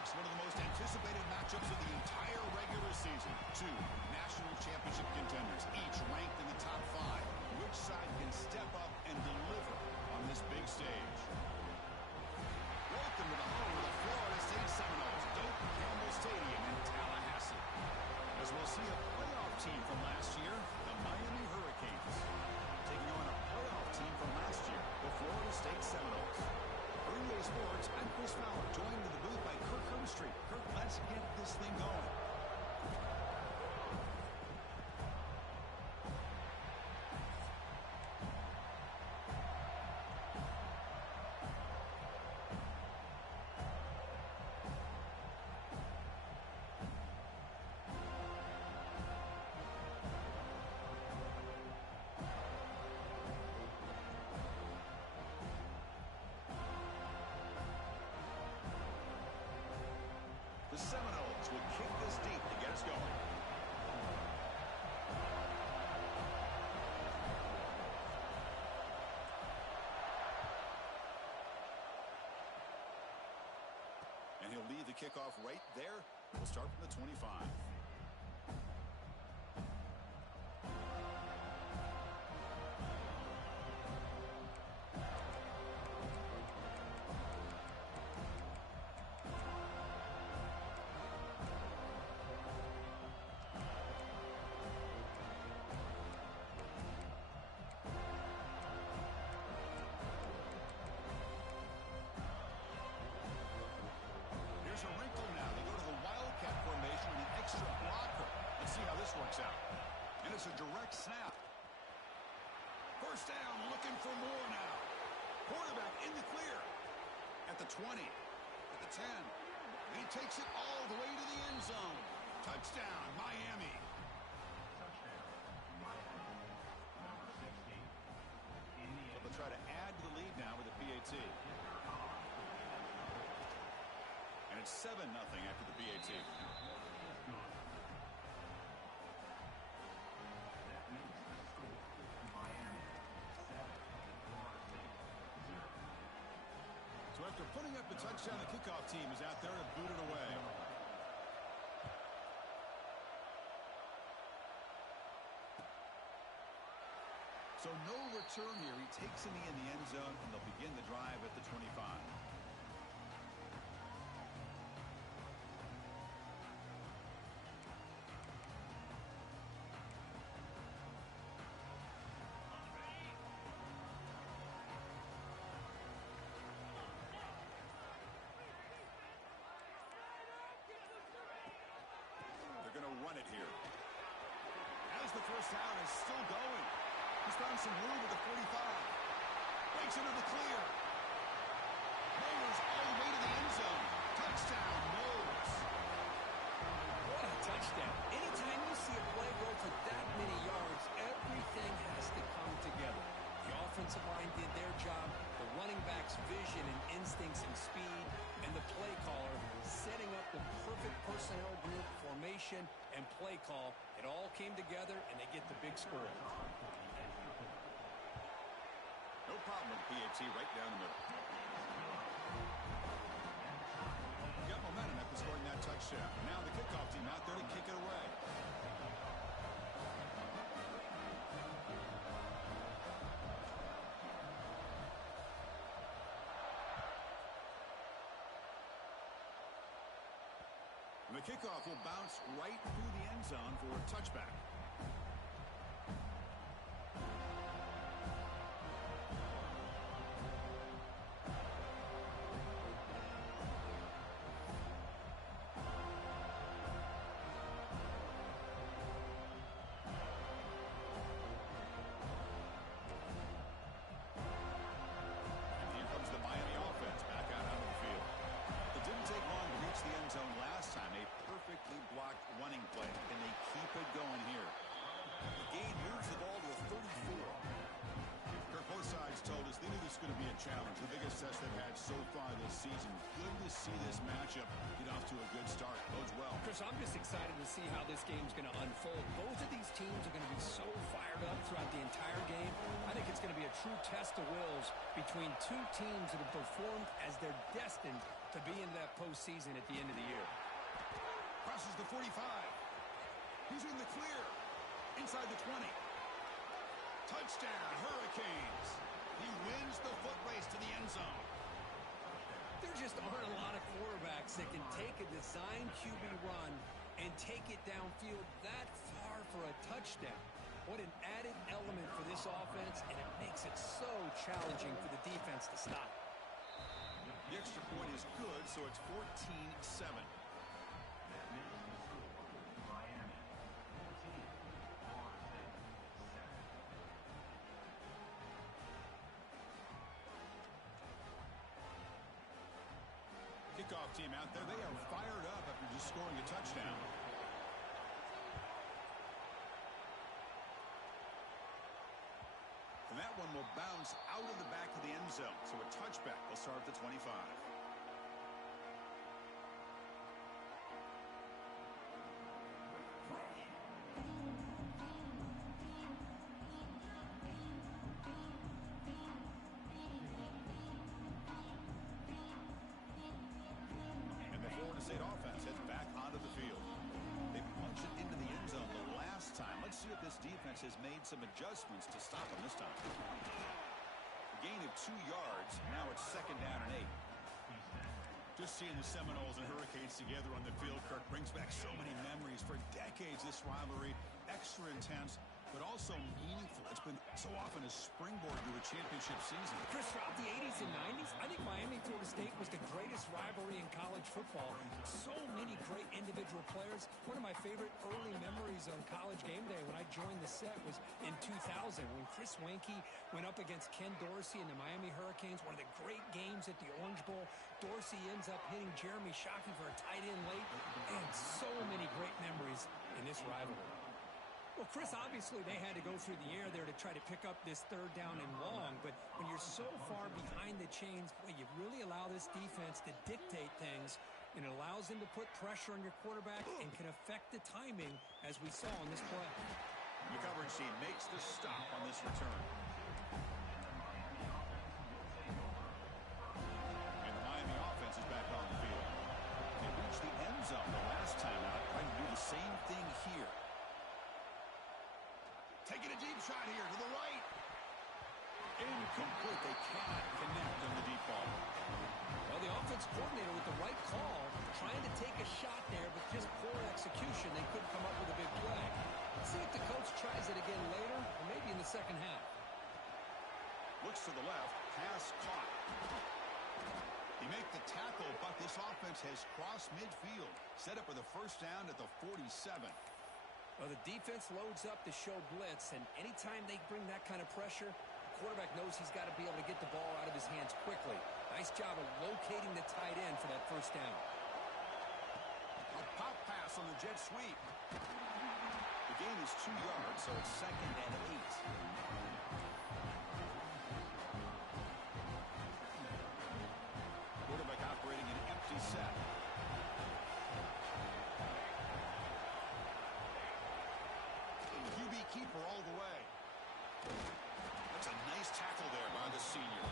folks, one of the most anticipated matchups of the entire regular season. Two national championship contenders, each ranked in the top 5. Which side can step up and deliver on this big stage? Welcome to the home of the Florida State Seminoles, Doak Campbell Stadium in Tallahassee. As we'll see a playoff team from last year, the Miami Hurricanes, taking on a playoff team from last year, the Florida State Seminoles. For EA Sports, I'm Chris Fowler, joined in the booth by Kirk Herbstreit. Kirk, let's get this thing going. The Seminoles will kick this deep to get us going. And he'll lead the kickoff right there. We'll start from the 25. There's a wrinkle now. They go to the Wildcat formation with an extra blocker. Let's see how this works out. And it's a direct snap. First down, looking for more now. Quarterback in the clear. At the 20. At the 10. And he takes it all the way to the end zone. Touchdown, Miami. Touchdown, Miami. Number 16. So they'll try to add to the lead now with the PAT. And it's 7-0 after the PAT. That means the score, Miami 7, Florida State 0. So after putting up the touchdown, the kickoff team is out there to boot it away. So no return here. He takes in the end zone, and they'll begin the drive at the 25. They're going to run it here. As the first down is still going. He's found some room at the 45. Breaks into the clear. Mayers all the way to the end zone. Touchdown, Knowles. What a touchdown. Anytime you see a play go for that many yards, everything has to come together. The offensive line did their job, the running back's vision and instincts and speed, and the play caller setting up the perfect personnel group, formation, and play call. It all came together, and they get the big score. No problem with PAT right down the middle. Got momentum after scoring that touchdown. Now the kickoff team out there to kick it away. And the kickoff will bounce right through the end zone for a touchback. And here comes the Miami offense back out onto the field. It didn't take long to reach the end zone last time. A perfectly blocked running play. Can they keep it going here? The gain moves the ball to a 34. Kirk, both sides told us they knew this was going to be a challenge. The biggest test they've had so far this season. Good to see this matchup get off to a good start. Bodes well. Chris, I'm just excited to see how this game's going to unfold. Both of these teams are going to be so fired up throughout the entire game. I think it's going to be a true test of wills between two teams that have performed as they're destined to be in that postseason at the end of the year. Crosses the 45. He's in the clear. Inside the 20. Touchdown, Hurricanes. He wins the foot race to the end zone. There just aren't a lot of quarterbacks that can take a design QB run and take it downfield that far for a touchdown. What an added element for this offense, and it makes it so challenging for the defense to stop. The extra point is good, so it's 14-7. Kickoff team out there. They are fired up after just scoring a touchdown. And that one will bounce out of the back of the end zone. So a touchback will start at the 25. And the Florida State offense heads back onto the field. They punched it into the end zone the last time. Let's see if this defense has made some adjustments to stop them this time. A gain of 2 yards. Now it's 2nd down and 8. Just seeing the Seminoles and Hurricanes together on the field, Kirk, brings back so many memories. For decades, this rivalry, extra intense, but also meaningful. It's been so often a springboard to a championship season. Chris, throughout the 80s and 90s, I think Miami-Florida State was the greatest rivalry in college football. So many great individual players. One of my favorite early memories on College Game Day when I joined the set was in 2000 when Chris Weinke went up against Ken Dorsey and the Miami Hurricanes. One of the great games at the Orange Bowl. Dorsey ends up hitting Jeremy Shockey for a tight end late. And so many great memories in this rivalry. Well, Chris, obviously they had to go through the air there to try to pick up this 3rd down and long, but when you're so far behind the chains, boy, you really allow this defense to dictate things, and it allows them to put pressure on your quarterback and can affect the timing, as we saw on this play. The coverage team makes the stop on this return. And the Miami offense is back on the field. They reached the end zone the last time out, trying to do the same thing here. Taking a deep shot here to the right. Incomplete. They cannot connect on the deep ball. Well, the offense coordinator with the right call, trying to take a shot there, but just poor execution. They couldn't come up with a big play. Let's see if the coach tries it again later, or maybe in the second half. Looks to the left. Pass caught. He make the tackle, but this offense has crossed midfield. Set up with a 1st down at the 47. Well, the defense loads up to show blitz, and anytime they bring that kind of pressure, the quarterback knows he's got to be able to get the ball out of his hands quickly. Nice job of locating the tight end for that 1st down. A pop pass on the jet sweep. The gain is 2 yards, so it's 2nd and 8. Quarterback operating an empty set. QB keeper all the way. That's a nice tackle there by the senior.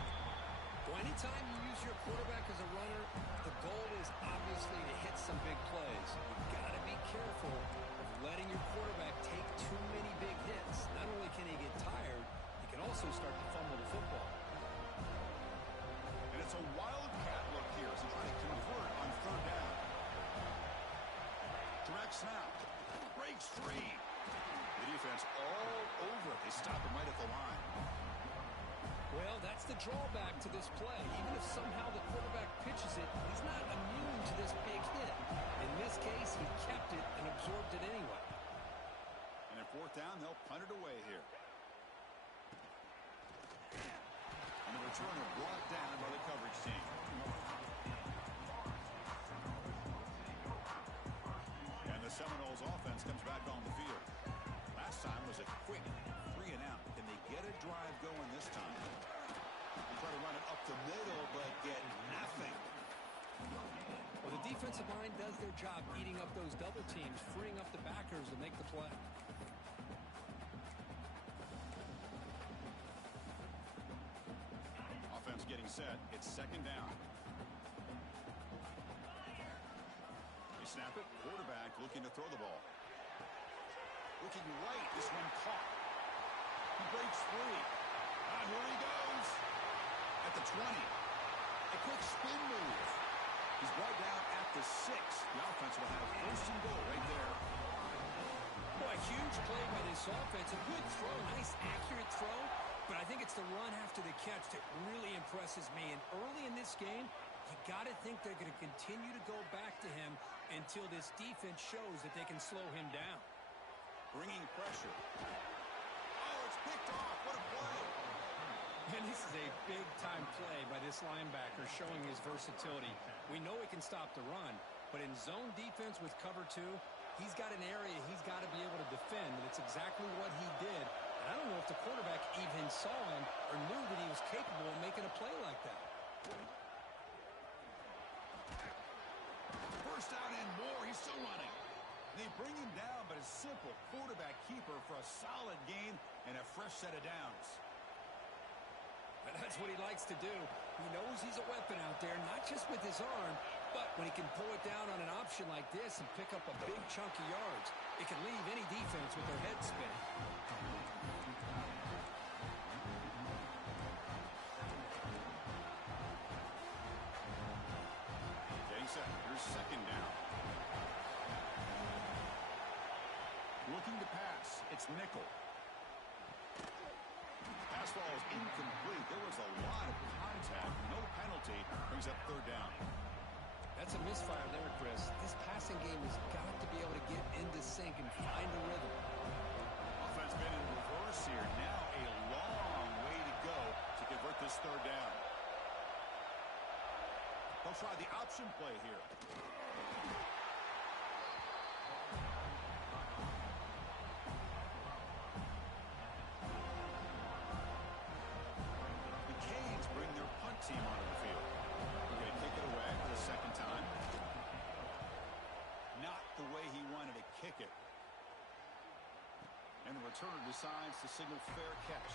Well, anytime you use your quarterback as a runner, the goal is obviously to hit some big plays. You've got to be careful of letting your quarterback take too many big hits. Not only can he get tired, he can also start to fumble the football. And it's a wildcat look here as they try to convert on 3rd down. Direct snap. Breaks free. The defense all over it. They stop him right at the line. Well, that's the drawback to this play. Even if somehow the quarterback pitches it, he's not immune to this big hit. In this case, he kept it and absorbed it anyway. And at 4th down, they'll punt it away here. And the returner brought down by the coverage team. And the Seminoles offense comes back on the field. Last time was a quick 3 and out. Can they get a drive going this time? Try to run it up the middle, but get nothing. Well, the defensive line does their job eating up those double teams, freeing up the backers to make the play. set. It's second down. They snap it. Quarterback looking to throw the ball. Looking right. This one caught. He breaks free. And here he goes. At the 20. A quick spin move. He's brought down at the 6. The offense will have first and goal right there. Boy, huge play by this offense. A good throw. Nice, accurate throw. But I think it's the run after the catch that really impresses me. And early in this game, you got to think they're going to continue to go back to him until this defense shows that they can slow him down. Bringing pressure. Oh, it's picked off. What a play. And this is a big-time play by this linebacker showing his versatility. We know he can stop the run, but in zone defense with cover 2, he's got an area he's got to be able to defend, and it's exactly what he did. And I don't know if the quarterback even saw him or knew that he was capable of making a play like that. First down and more. He's still running. They bring him down, but a simple quarterback keeper for a solid game and a fresh set of downs. And that's what he likes to do. He knows he's a weapon out there, not just with his arm, but when he can pull it down on an option like this and pick up a big chunk of yards, it can leave any defense with their head spinning. Getting set. Here's second down. Looking to pass. It's nickel. Pass ball is incomplete. There was a lot of contact. No penalty. Brings up third down. That's a misfire there, Chris. This passing game has got to be able to get into sync and find a rhythm. Offense been in reverse here. Now a long way to go to convert this third down. They'll try the option play here. The Canes bring their punt team onto the field. They're going to kick it away for the second time. Not the way he wanted to kick it. And the returner decides to signal fair catch.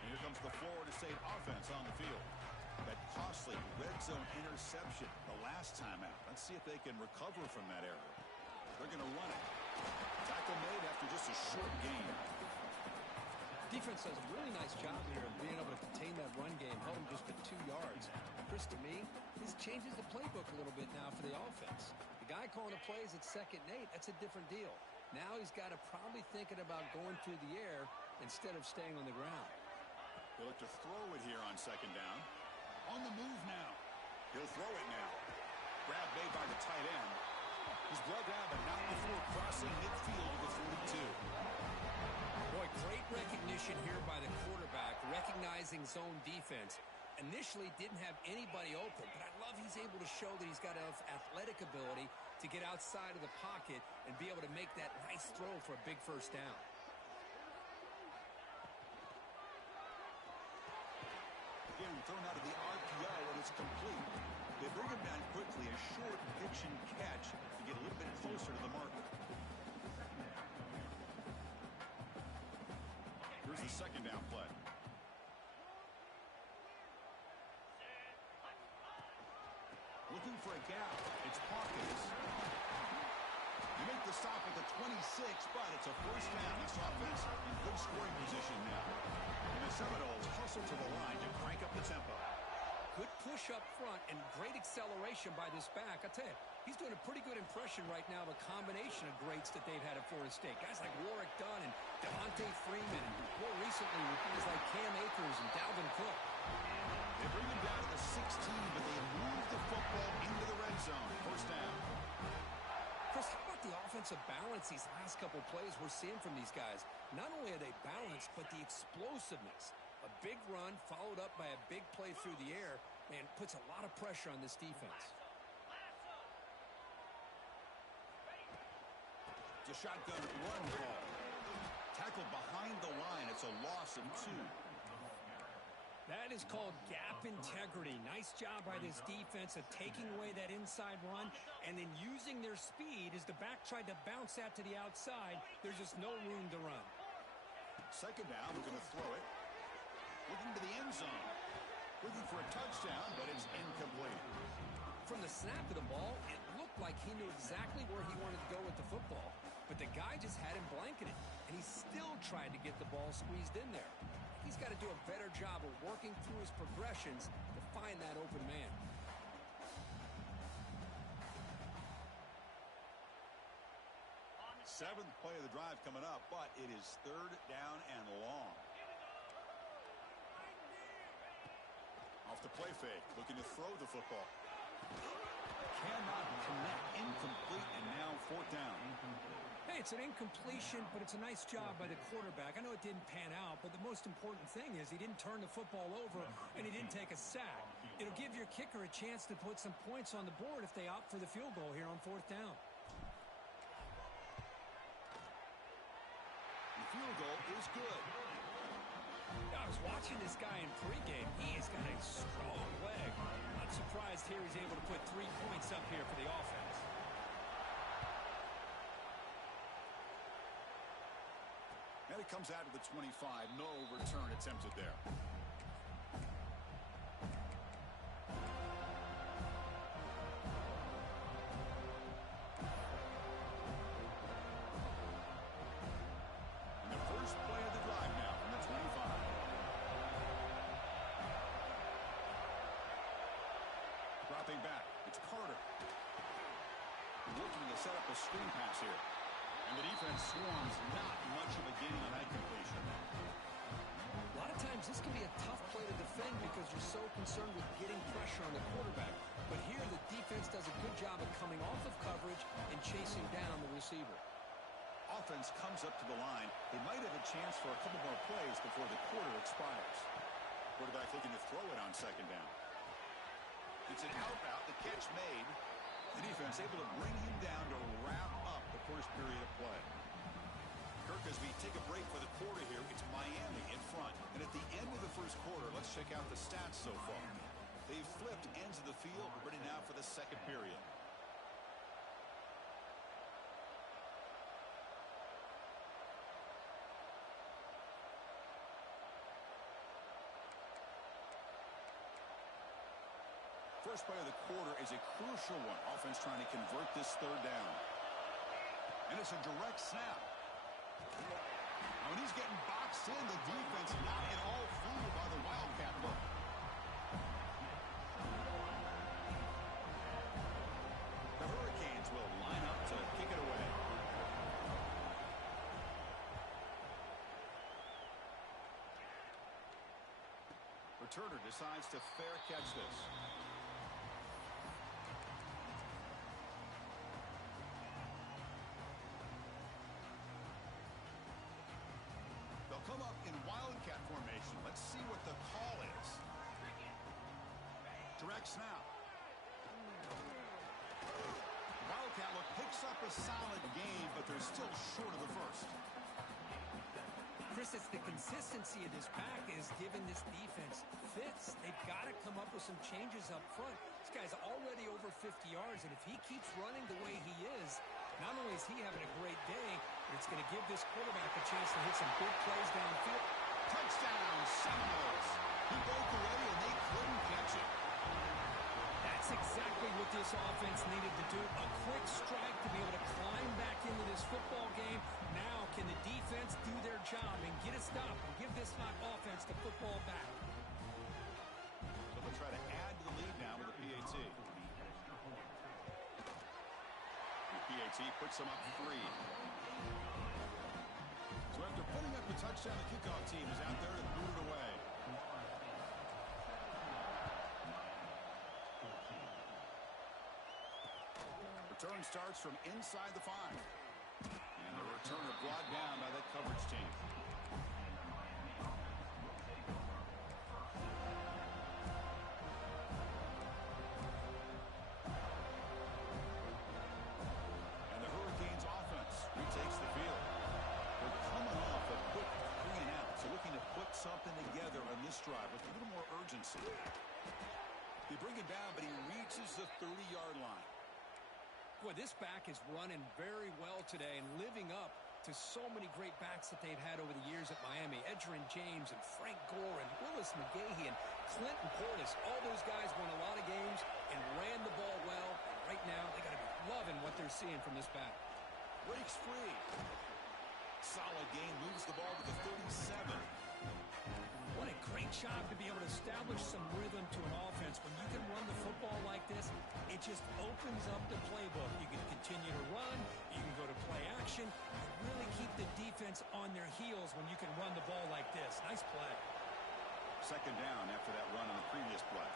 And here comes the Florida State offense on the field. That costly red zone interception the last time out. Let's see if they can recover from that error. They're going to run it. Tackle made after just a short gain. Defense does a really nice job here of being able to contain that run game, held him just to 2 yards. Chris, to me, this changes the playbook a little bit now for the offense. The guy calling the plays at 2nd and 8, that's a different deal. Now he's got to probably thinking about going through the air instead of staying on the ground. He'll look to throw it here on second down. On the move now. He'll throw it now. Grab made by the tight end. He's brought down, but not before crossing midfield with 42. Boy, great recognition here by the quarterback, recognizing zone defense. Initially didn't have anybody open, but I love he's able to show that he's got enough athletic ability to get outside of the pocket and be able to make that nice throw for a big first down. Again, thrown out of the RPO, and it's complete. They bring him down quickly, a short pitch and catch to get a little bit closer to the marker. Here's the second down play. Looking for a gap. It's Hawkins. You make the stop at the 26, but it's a first down. This offense in good scoring position now. And the Seminoles hustle to the line to crank up the tempo. Good push up front and great acceleration by this back. I tell you, he's doing a pretty good impression right now of a combination of greats that they've had at Florida State. Guys like Warwick Dunn and Devontae Freeman, and more recently with guys like Cam Akers and Dalvin Cook. They bring him down to the 16, but they move the football into the red zone. First down. Chris, how about the offensive balance these last couple plays we're seeing from these guys? Not only are they balanced, but the explosiveness. A big run followed up by a big play through the air, man, puts a lot of pressure on this defense. It's a shotgun run call. Tackled behind the line. It's a loss of 2. That is called gap integrity. Nice job by this defense of taking away that inside run and then using their speed as the back tried to bounce that to the outside. There's just no room to run. Second down, we're going to throw it. Looking to the end zone. Looking for a touchdown, but it's incomplete. From the snap of the ball, it looked like he knew exactly where he wanted to go with the football, but the guy just had him blanketed, and he still tried to get the ball squeezed in there. He's got to do a better job of working through his progressions to find that open man. Seventh play of the drive coming up, but it is third down and long. Off the play fake, looking to throw the football. Cannot connect, incomplete, and now fourth down. Hey, it's an incompletion, but it's a nice job by the quarterback. I know it didn't pan out, but the most important thing is he didn't turn the football over, and he didn't take a sack. It'll give your kicker a chance to put some points on the board if they opt for the field goal here on fourth down. The field goal is good. I was watching this guy in pregame. He has got a strong leg. Not surprised here he's able to put 3 points up here for the offense. And it comes out to the 25. No return attempted there. And the first play of the drive now from the 25. Dropping back. It's Carter. Looking to set up a screen pass here. And the defense swarms, not much of a gain on that completion. A lot of times this can be a tough play to defend because you're so concerned with getting pressure on the quarterback. But here the defense does a good job of coming off of coverage and chasing down the receiver. Offense comes up to the line. They might have a chance for a couple more plays before the quarter expires. Quarterback looking to throw it on second down. It's an out route, the catch made. The defense able to bring him down to wrap up the first period of play. Kirk, as we take a break for the quarter here, it's Miami in front. And at the end of the first quarter, let's check out the stats so far. They've flipped ends of the field. We're ready now for the second period. First play of the quarter is a crucial one. Offense trying to convert this third down. And it's a direct snap. Now, when he's getting boxed in, the defense not at all fooled by the Wildcat look. The Hurricanes will line up to kick it away. Returner decides to fair catch this. They'll come up in Wildcat formation. Let's see what the call is. Direct snap. Wildcat look picks up a solid gain, but they're still short of the first. Chris, it's the consistency of this pack is giving this defense fits. They've got to come up with some changes up front. This guy's already over 50 yards, and if he keeps running the way he is, not only is he having a great day, but it's going to give this quarterback a chance to hit some big plays downfield. Touchdown, Seminoles. He broke away, and they couldn't catch it. That's exactly what this offense needed to do. A quick strike to be able to climb back into this football game. Now, can the defense do their job and get a stop and give this hot offense the football back? So they'll try to add to the lead now with a PAT. The PAT puts them up 3. So after putting up the touchdown, the kickoff team is out there to boot it away. Return starts from inside the 5. And the returner brought down by that coverage team. And the Hurricanes offense retakes the field. They're coming off a quick 3 and out, so looking to put something together on this drive with a little more efficiency. They bring him down, but he reaches the 30-yard line. Boy, this back is running very well today and living up to so many great backs that they've had over the years at Miami. Edgerrin James and Frank Gore and Willis McGahee and Clinton Portis. All those guys won a lot of games and ran the ball well. And right now, they got to be loving what they're seeing from this back. Breaks free. Solid gain, moves the ball to the 37. What a great job to be able to establish some rhythm to an offense. When you can run the football like this, it just opens up the playbook. You can continue to run, you can go to play action, and really keep the defense on their heels when you can run the ball like this. Nice play. Second down after that run on the previous play.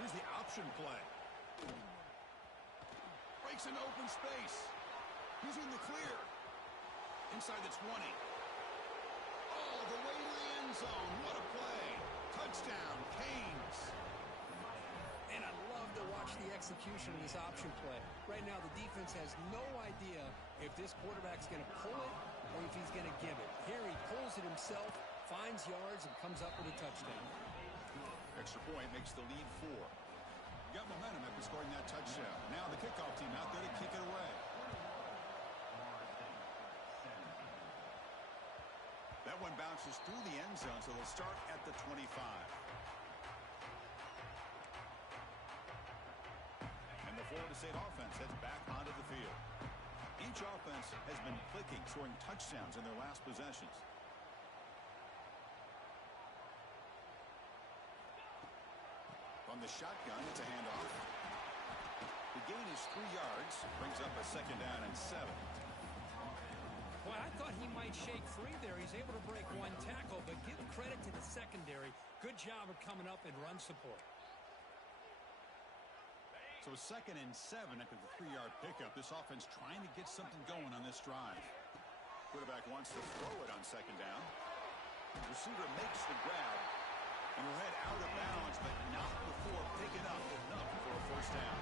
Here's the option play. Breaks an open space. He's in the clear. Inside the 20. All the way to the end zone. What a play. Touchdown, Canes. And I love to watch the execution of this option play. Right now, the defense has no idea if this quarterback's going to pull it or if he's going to give it. Here he pulls it himself, finds yards, and comes up with a touchdown. Extra point makes the lead 4. Got momentum after scoring that touchdown. Now the kickoff team out there to kick it away. That one bounces through the end zone, so they'll start at the 25. And the Florida State offense heads back onto the field. Each offense has been clicking, scoring touchdowns in their last possessions. On the shotgun, it's a handoff. The gain is 3 yards, brings up a second down and 7. Boy, I thought he might shake free there. He's able to break one tackle, but give credit to the secondary. Good job of coming up and run support. So second and 7 after the 3-yard pickup. This offense trying to get something going on this drive. Quarterback wants to throw it on second down. Receiver makes the grab. And will head out of bounds, but not before picking up enough for a first down.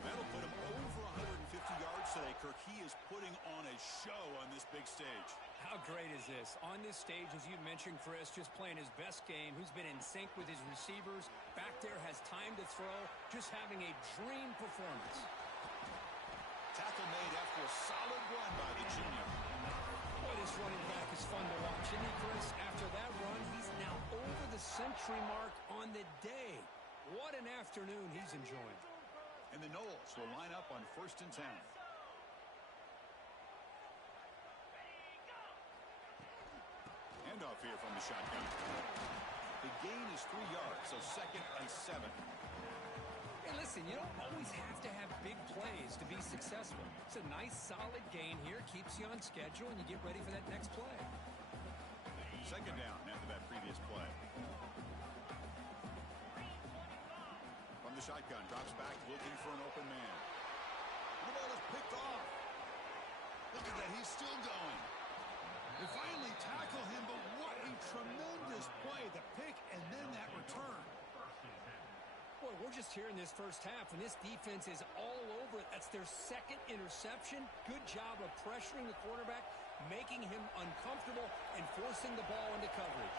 That'll put him over 150 yards today. Kirk, he is putting on a show on this big stage. How great is this? On this stage, as you mentioned, Chris, just playing his best game. Who's been in sync with his receivers. Back there, has time to throw. Just having a dream performance. Tackle made after a solid run by the junior. Boy, this running back is fun to watch, isn't he, Chris? After that run, he's now over the century mark on the day. What an afternoon he's enjoying. And the Knowles will line up on 1st and 10. Handoff here from the shotgun. The gain is 3 yards, so second and 7. Hey, listen, you don't always have to have big plays to be successful. It's a nice, solid gain here. Keeps you on schedule, and you get ready for that next play. Second down after that previous play. From the shotgun, drops back, looking for an open man. The ball is picked off. Look at that, he's still going. They finally tackle him, but what a tremendous play. The pick and then that return. Boy, we're just here in this first half, and this defense is all over it. That's their second interception. Good job of pressuring the quarterback, making him uncomfortable, and forcing the ball into coverage.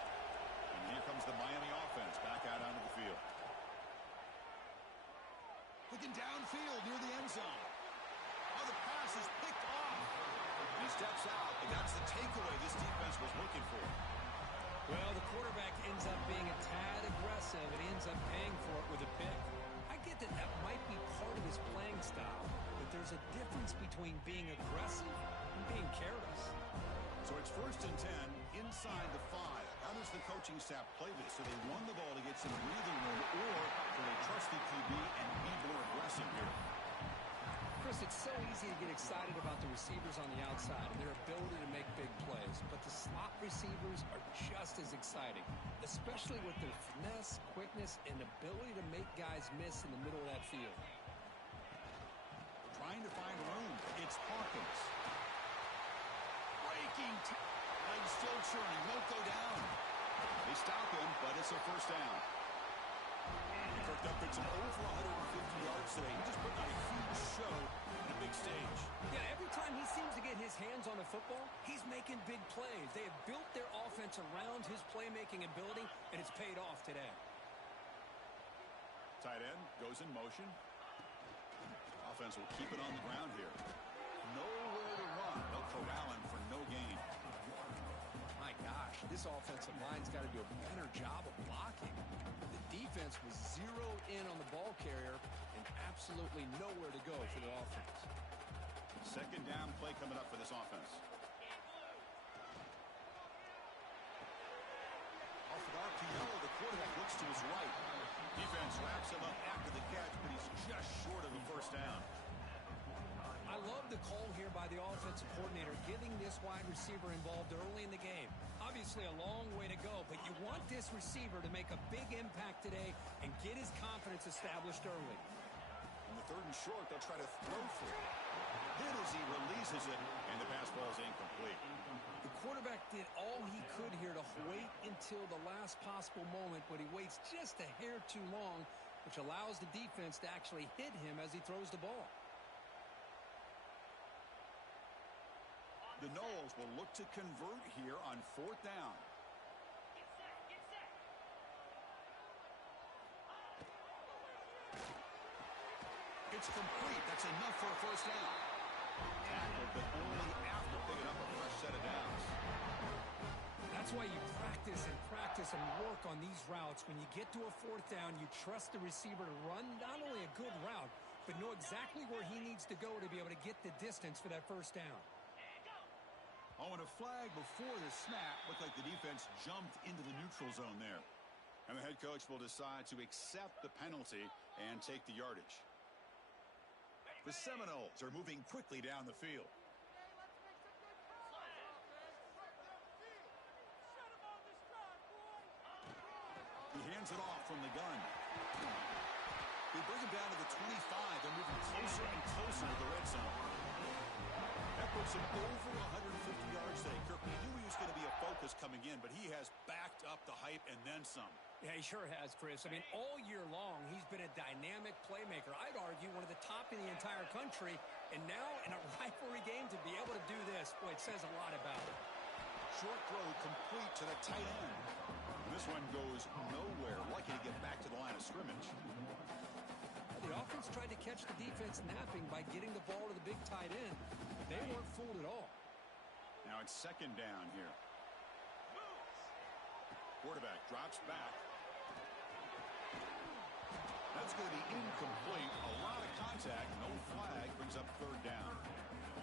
And here comes the Miami offense back out onto the field. Looking downfield near the end zone. Oh, the pass is picked off. And he steps out, and that's the takeaway this defense was looking for. Well, the quarterback ends up being a tad aggressive and ends up paying for it with a pick. I get that that might be part of his playing style, but there's a difference between being aggressive and being careless. So it's 1st and 10 inside the 5. How does the coaching staff play this? Do they run the ball to get some breathing room, or do they trust the QB and be more aggressive here? Chris, it's so easy to get excited about the receivers on the outside and their ability to make big plays, but the slot receivers are just as exciting, especially with their finesse, quickness, and ability to make guys miss in the middle of that field. Trying to find room. It's Hawkins. Breaking. Legs still churning. Won't go down. They stop him, but it's a first down. Kirk Upton's over 150 yards today. He just put on a huge show on a big stage. Yeah, every time he seems to get his hands on a football, he's making big plays. They have built their offense around his playmaking ability, and it's paid off today. Tight end goes in motion. Offense will keep it on the ground here. Nowhere to run. They'll corral him for no gain. My gosh, this offensive line's got to do a better job of blocking. The defense was zeroed in on the ball carrier and absolutely nowhere to go for the offense. Second down play coming up for this offense. Off an RPO, the quarterback looks to his right. Defense wraps him up after the catch, but he's just short of a first down. I love the call here by the offensive coordinator, giving this wide receiver involved early in the game. Obviously a long way to go, but you want this receiver to make a big impact today and get his confidence established early. On the third and short, they'll try to throw for it. Hit as he releases it, and the pass ball is incomplete. The quarterback did all he could here to wait until the last possible moment, but he waits just a hair too long, which allows the defense to actually hit him as he throws the ball. The Noles will look to convert here on fourth down. It's complete. That's enough for a first down. Tackled, but only after picking up a fresh set of downs. That's why you practice and work on these routes. When you get to a fourth down, you trust the receiver to run not only a good route, but know exactly where he needs to go to be able to get the distance for that first down. Oh, and a flag before the snap. Looked like the defense jumped into the neutral zone there. And the head coach will decide to accept the penalty and take the yardage. The Seminoles are moving quickly down the field. He hands it off from the gun. They bring him down to the 25. They're moving closer and closer to the red zone. That puts him over 150 yards today. Kirk, we knew he was going to be a focus coming in, but he has backed up the hype and then some. Yeah, he sure has, Chris. I mean, all year long, he's been a dynamic playmaker. I'd argue one of the top in the entire country. And now, in a rivalry game, to be able to do this, boy, it says a lot about it. Short throw complete to the tight end. This one goes nowhere. Lucky to get back to the line of scrimmage. The offense tried to catch the defense napping by getting the ball to the big tight end. They weren't fooled at all. Now it's second down here. Quarterback drops back. That's going to be incomplete. A lot of contact. No flag. Brings up third down.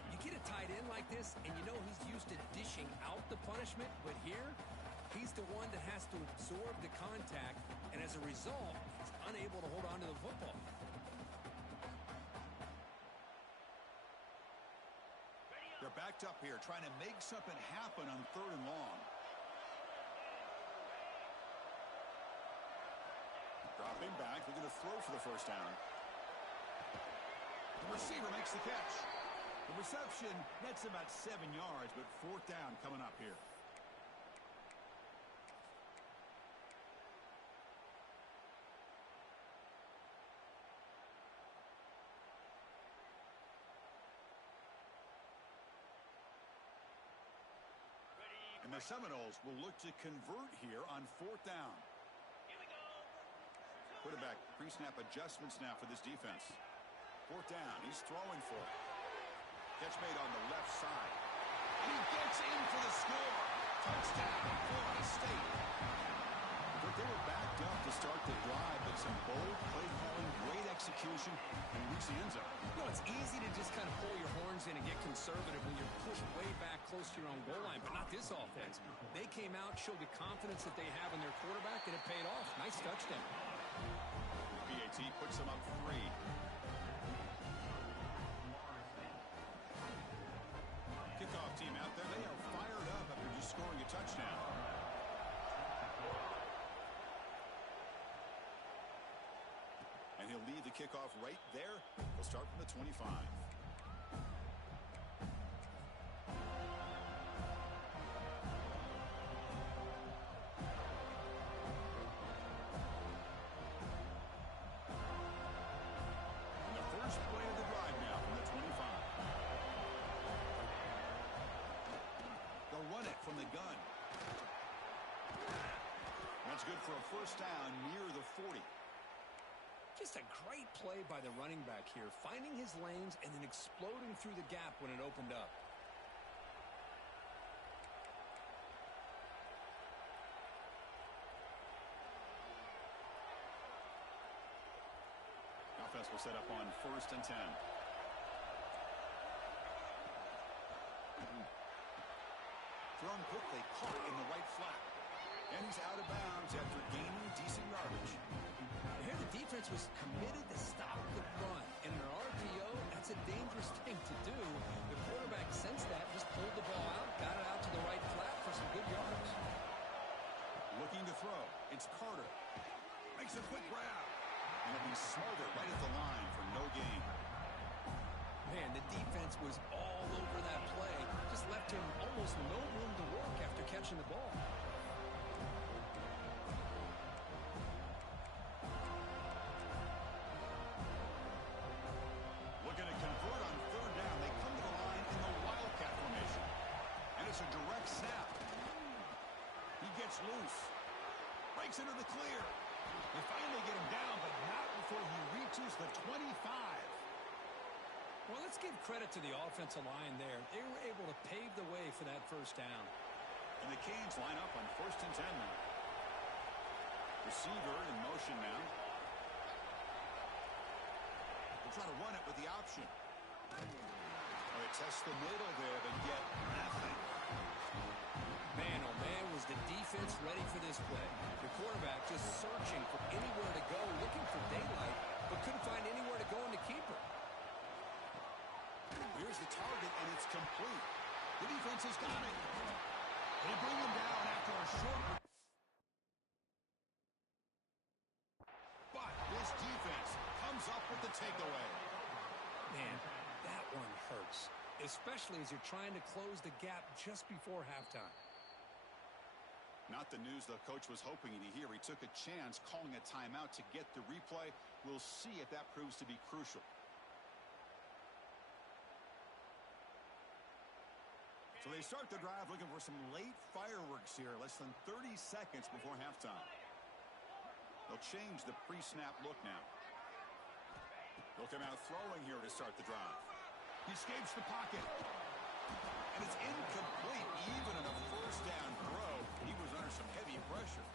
You get a tight end like this, and you know he's used to dishing out the punishment. But here, he's the one that has to absorb the contact. And as a result, he's unable to hold on to the football. They're backed up here, trying to make something happen on third and long. Dropping back, they're going to throw for the first down. The receiver makes the catch. The reception nets about 7 yards, but fourth down coming up here. And the Seminoles will look to convert here on fourth down. Quarterback pre-snap adjustments now for this defense. Fourth down, he's throwing for it. Catch made on the left side. And he gets in for the score. Touchdown, Florida State. But they were backed up to start the drive, but some bold play calling, great execution, and reach the end zone. You know, it's easy to just kind of pull your horns in and get conservative when you're pushed way back close to your own goal line, but not this offense. They came out, showed the confidence that they have in their quarterback, and it paid off. Nice touchdown. PAT puts them up 3. Kickoff team out there. They are fired up after just scoring a touchdown. And he'll lead the kickoff right there. We'll start from the 25. And the first play of the drive now from the 25. That's good for a first down near the 40. Just a great play by the running back here, finding his lanes and then exploding through the gap when it opened up. Offense will set up on 1st and 10. Thrown quickly, caught in the right flat. And he's out of bounds after gaining decent yardage. Here the defense was committed to stop the run. In an RPO, that's a dangerous thing to do. The quarterback sensed that, just pulled the ball out, got it out to the right flat for some good yards. Looking to throw. It's Carter. Makes a quick grab. And he'll be smothered right at the line for no gain. Man, the defense was all over that play. Just left him almost no room to work after catching the ball. Looking to convert on 3rd down. They come to the line in the Wildcat formation. And it's a direct snap. He gets loose. Breaks into the clear. They finally get him down, but not before he reaches the 25. Well, let's give credit to the offensive line there. They were able to pave the way for that first down. And the Canes line up on 1st and 10 now. Receiver in motion now. They'll try to run it with the option. Oh, they test the middle there, but get nothing. Man, oh man, was the defense ready for this play. The quarterback just searching for anywhere to go, looking for daylight, but couldn't find anywhere to go in the keeper. Here's the target, and it's complete. The defense has got it. They bring him down after a short. But this defense comes up with the takeaway. Man, that one hurts, especially as you're trying to close the gap just before halftime. Not the news the coach was hoping to hear. He took a chance calling a timeout to get the replay. We'll see if that proves to be crucial. So they start the drive looking for some late fireworks here, less than 30 seconds before halftime. They'll change the pre-snap look now. They'll come out throwing here to start the drive. He escapes the pocket. And it's incomplete. Even in a first down throw, he was under some heavy pressure.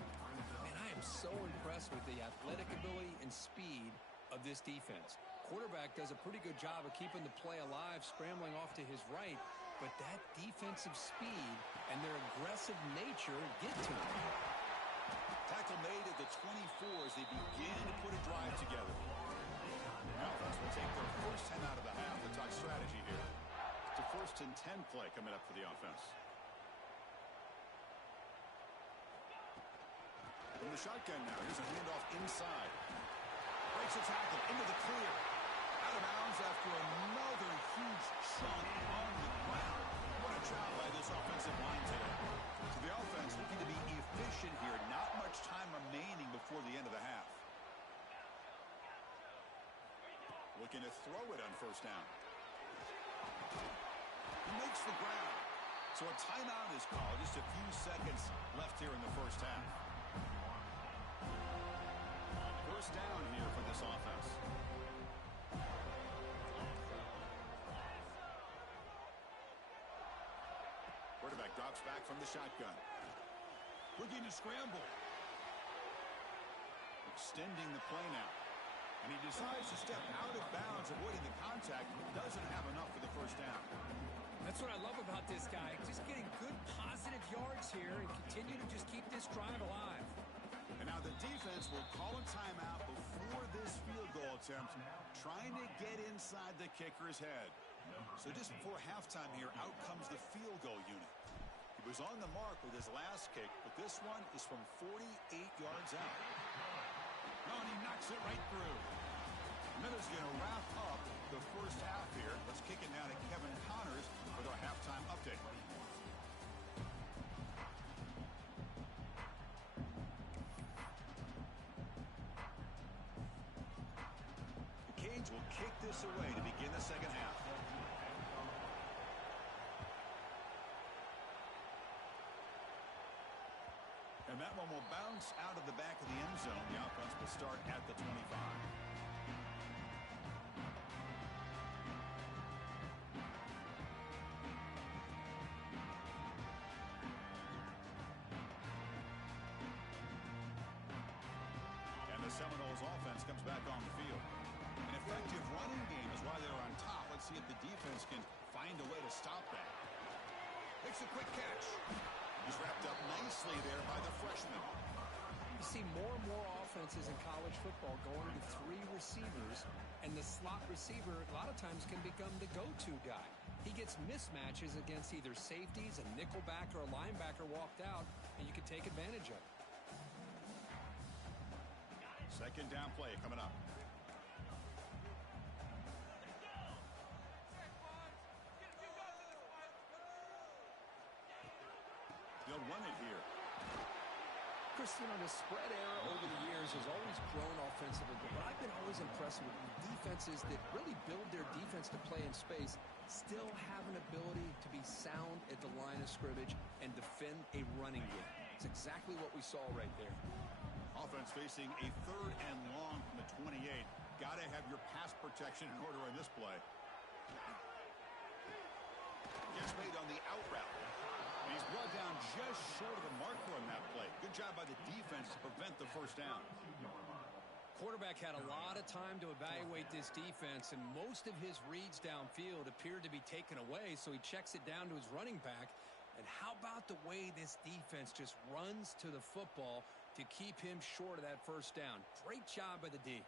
And I am so impressed with the athletic ability and speed of this defense. Quarterback does a pretty good job of keeping the play alive, scrambling off to his right, but that defensive speed and their aggressive nature get to him. Tackle made at the 24 as they begin to put a drive together. Now will take their first 10 out of the half. The talk strategy here. It's a 1st and 10 play coming up for the offense. From the shotgun now, here's a handoff inside. Breaks a tackle into the clear. Out of bounds after another huge chunk on the ground. What a job by this offensive line today. So the offense looking to be efficient here. Not much time remaining before the end of the half. Looking to throw it on 1st down. He makes the ground. So a timeout is called. Just a few seconds left here in the first half. 1st down here for this offense. Quarterback drops back from the shotgun. Looking to scramble. Extending the play now. And he decides to step out of bounds, avoiding the contact. Doesn't have enough for the first down. That's what I love about this guy. Just getting good positive yards here and continue to just keep this drive alive. And now the defense will call a timeout before this field goal attempt, trying to get inside the kicker's head. So just before halftime here, out comes the field goal unit. He was on the mark with his last kick, but this one is from 48 yards out. No, and he knocks it right through. And that is going to wrap up the first half here. Let's kick it now to Kevin Connors with our halftime update. The Canes will kick this away to begin the second half. And that one will bounce out of the back of the end zone. The offense will start at the 25. Seminoles offense comes back on the field. An effective running game is why they're on top. Let's see if the defense can find a way to stop that. Makes a quick catch. He's wrapped up nicely there by the freshman. You see more and more offenses in college football going to 3 receivers, and the slot receiver a lot of times can become the go-to guy. He gets mismatches against either safeties, a nickelback, or a linebacker walked out, and you can take advantage of it. Second down play coming up. They'll run it here. Chris, the spread era over the years has always grown offensively, but I've been always impressed with defenses that really build their defense to play in space, still have an ability to be sound at the line of scrimmage and defend a running game. It's exactly what we saw right there. Offense facing a 3rd and long from the 28. Got to have your pass protection in order in this play. Gets made on the out route. He's brought down just short of the marker on that play. Good job by the defense to prevent the first down. Quarterback had a lot of time to evaluate this defense, and most of his reads downfield appeared to be taken away, so he checks it down to his running back. And how about the way this defense just runs to the football to keep him short of that first down? Great job by the D.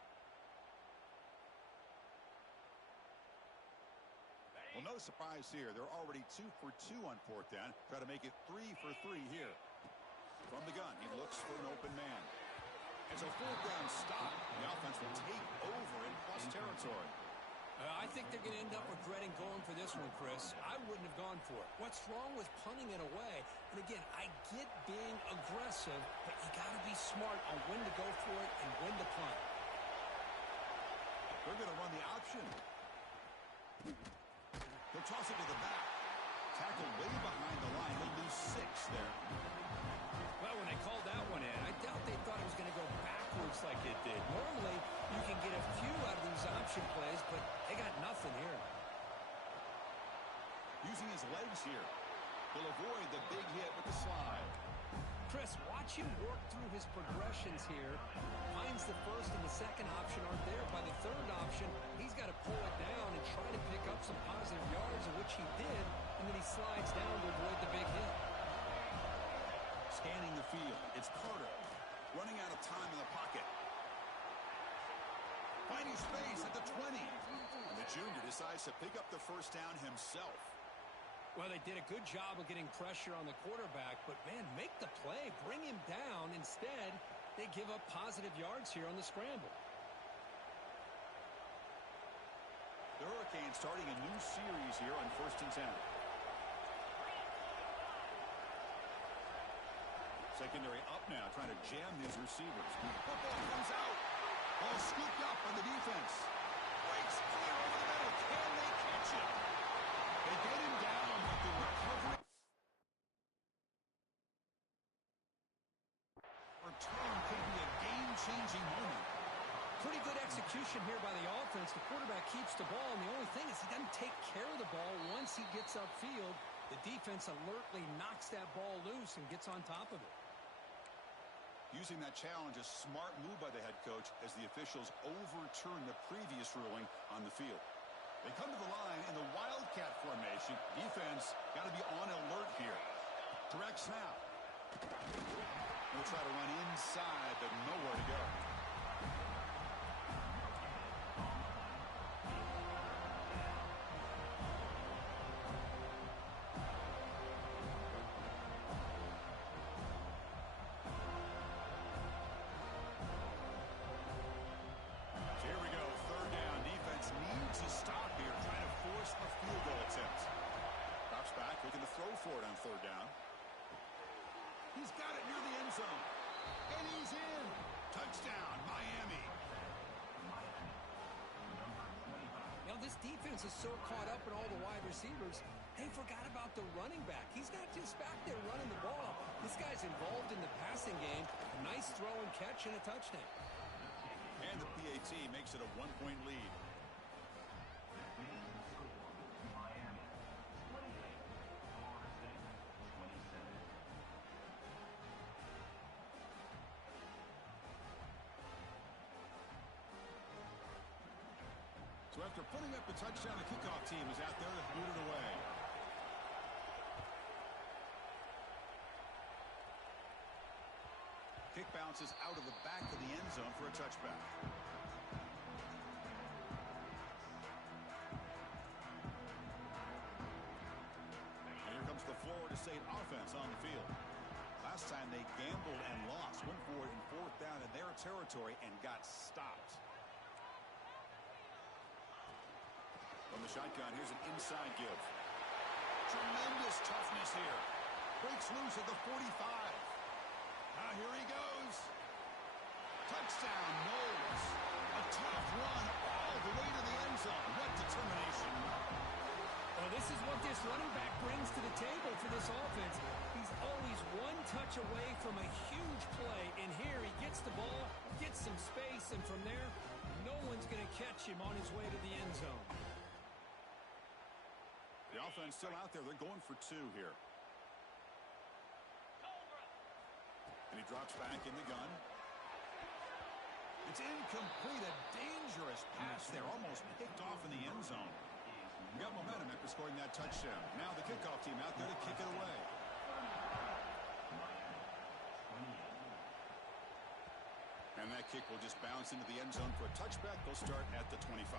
Well, no surprise here. They're already 2 for 2 on 4th down. Try to make it 3 for 3 here. From the gun, he looks for an open man. It's a full ground stop. The offense will take over in plus territory. I think they're going to end up regretting going for this one, Chris. I wouldn't have gone for it. What's wrong with punting it away? And again, I get being aggressive, but you got to be smart on when to go for it and when to punt. They're going to run the option. They'll toss it to the back. Tackle way behind the line. They'll lose 6 there. Well, when they called that one in, I doubt they thought it was going to go backwards like it did. Normally, you can get a few out of these option plays, but they got nothing here. Using his legs here. He'll avoid the big hit with the slide. Chris, watch him work through his progressions here. Finds the first and the second option aren't there. By the third option, he's got to pull it down and try to pick up some positive yards, of which he did, and then he slides down to avoid the big hit. Scanning the field, it's Carter. Running out of time in the pocket. Finding space at the 20. And the junior decides to pick up the first down himself. Well, they did a good job of getting pressure on the quarterback, but, man, make the play. Bring him down. Instead, they give up positive yards here on the scramble. The Hurricanes starting a new series here on 1st and 10. Secondary up now, trying to jam these receivers. Football comes out. Ball scooped up on the defense. Breaks clear over the middle. Can they catch him? They get him down, but the recovery return could be a game-changing moment. Pretty good execution here by the offense. The quarterback keeps the ball, and the only thing is he doesn't take care of the ball once he gets upfield. The defense alertly knocks that ball loose and gets on top of it. Using that challenge, a smart move by the head coach as the officials overturn the previous ruling on the field. They come to the line in the Wildcat formation. Defense got to be on alert here. Direct snap. We'll try to run inside, but nowhere to go. For it on 3rd down. He's got it near the end zone. And he's in. Touchdown. defense is so caught up in all the wide receivers, they forgot about the running back. He's not just back there running the ball. This guy's involved in the passing game. A nice throw and catch and a touchdown. And the PAT makes it a 1-point lead. So after putting up a touchdown, the kickoff team is out there to boot it away. Kick bounces out of the back of the end zone for a touchback. And here comes the Florida State offense on the field. Last time they gambled and lost, went for it in 4th down in their territory and got stopped. From the shotgun, here's an inside give. Tremendous toughness here. Breaks loose at the 45. Here he goes. Touchdown, Knowles. A tough run all the way to the end zone. What determination. Well, this is what this running back brings to the table for this offense. He's always one touch away from a huge play, and here he gets the ball, gets some space, and from there, no one's going to catch him on his way to the end zone. The offense still out there. They're going for 2 here. And he drops back in the gun. It's incomplete. A dangerous pass there. Almost picked off in the end zone. Got momentum after scoring that touchdown. Now the kickoff team out there to kick it away. And that kick will just bounce into the end zone for a touchback. They'll start at the 25.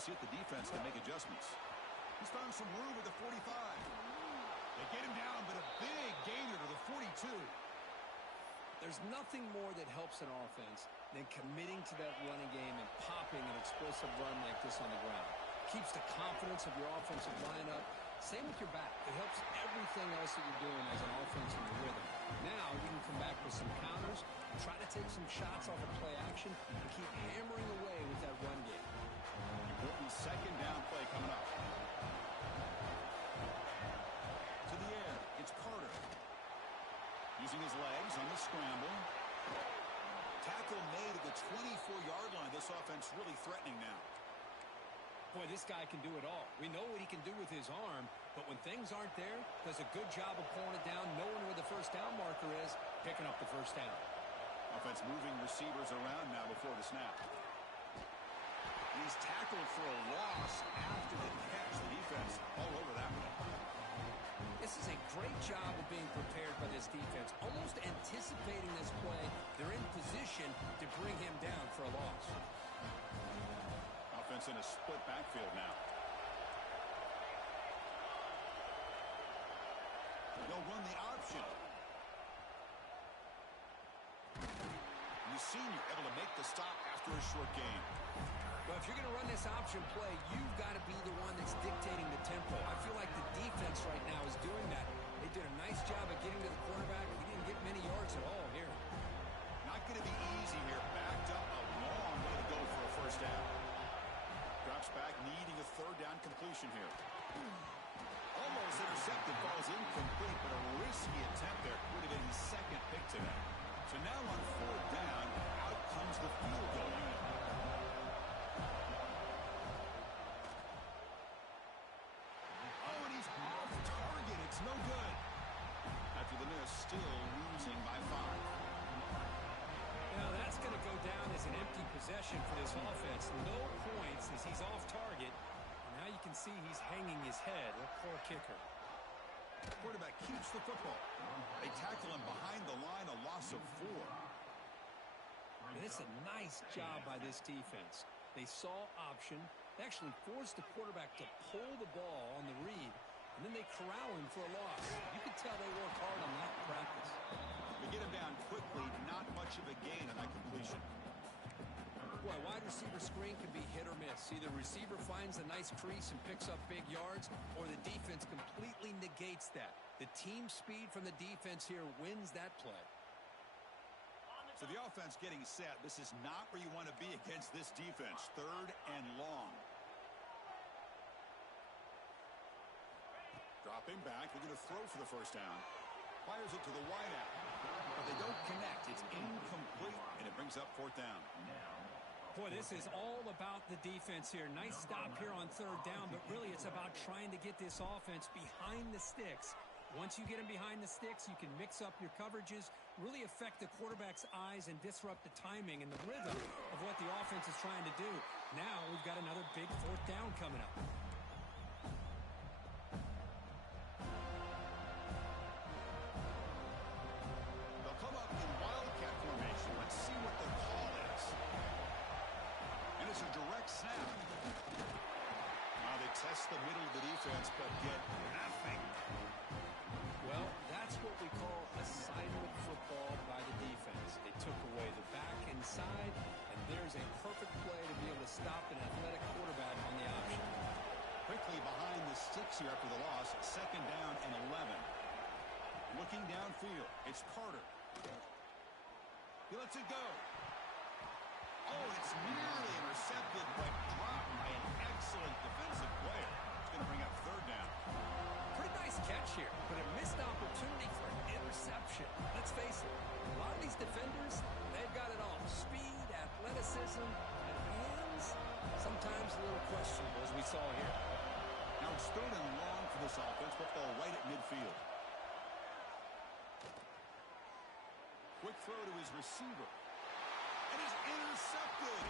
See if the defense can make adjustments. He's found some room at the 45. They get him down, but a big gainer to the 42. There's nothing more that helps an offense than committing to that running game and popping an explosive run like this on the ground. Keeps the confidence of your offensive lineup. Same with your back. It helps everything else that you're doing as an offense in the rhythm. Now you can come back with some counters, try to take some shots off of play action, and keep hammering away with that run game. Important 2nd down play coming up. To the air, it's Carter. Using his legs on the scramble. Tackle made at the 24-yard line. This offense really threatening now. Boy, this guy can do it all. We know what he can do with his arm, but when things aren't there, does a good job of pulling it down, knowing where the first down marker is, picking up the first down. Offense moving receivers around now before the snap. He's tackled for a loss after the catch. The defense all over that one. This is a great job of being prepared by this defense. Almost anticipating this play, they're in position to bring him down for a loss. Offense in a split backfield now. They'll run the option. The senior able to make the stop after a short gain. Well, if you're going to run this option play, you've got to be the one that's dictating the tempo. I feel like the defense right now is doing that. They did a nice job of getting to the quarterback. He didn't get many yards at all here. Not going to be easy here. Backed up a long way to go for a first down. Drops back, needing a 3rd down completion here. Almost intercepted, falls incomplete, but a risky attempt there. Would have been his 2nd pick today. So now on 4th down, out comes the field goal unit. No good. After the miss, still losing by 5. Now that's going to go down as an empty possession for this offense. No points as he's off target. Now you can see he's hanging his head. A poor kicker. Quarterback keeps the football. They tackle him behind the line, a loss of 4. And it's a nice job by this defense. They saw option. They actually forced the quarterback to pull the ball on the read. And then they corral him for a loss. You can tell they worked hard on that in practice. They get him down quickly. Not much of a gain on that completion. boy, a wide receiver screen can be hit or miss. Either receiver finds a nice crease and picks up big yards, or the defense completely negates that. The team speed from the defense here wins that play. So the offense getting set. This is not where you want to be against this defense. 3rd and long. Dropping back, looking to throw for the first down. Fires it to the wide out. But they don't connect. It's incomplete, and it brings up 4th down. Boy, this is all about the defense here. Nice stop here on 3rd down, but really it's about trying to get this offense behind the sticks. Once you get them behind the sticks, you can mix up your coverages, really affect the quarterback's eyes and disrupt the timing and the rhythm of what the offense is trying to do. Now we've got another big 4th down coming up. Test the middle of the defense, but get nothing. Well, that's what we call assignment football by the defense. They took away the back inside, and there's a perfect play to be able to stop an athletic quarterback on the option. Quickly behind the sticks here after the loss. 2nd down and 11. Looking downfield, it's Carter. He lets it go. Oh, it's nearly intercepted, but dropped by an excellent defensive player. It's going to bring up 3rd down. Pretty nice catch here, but a missed opportunity for an interception. Let's face it, a lot of these defenders, they've got it all. Speed, athleticism, and hands. Sometimes a little questionable, as we saw here. Now it's 3rd and long for this offense. Football right at midfield. Quick throw to his receiver. And he's intercepted.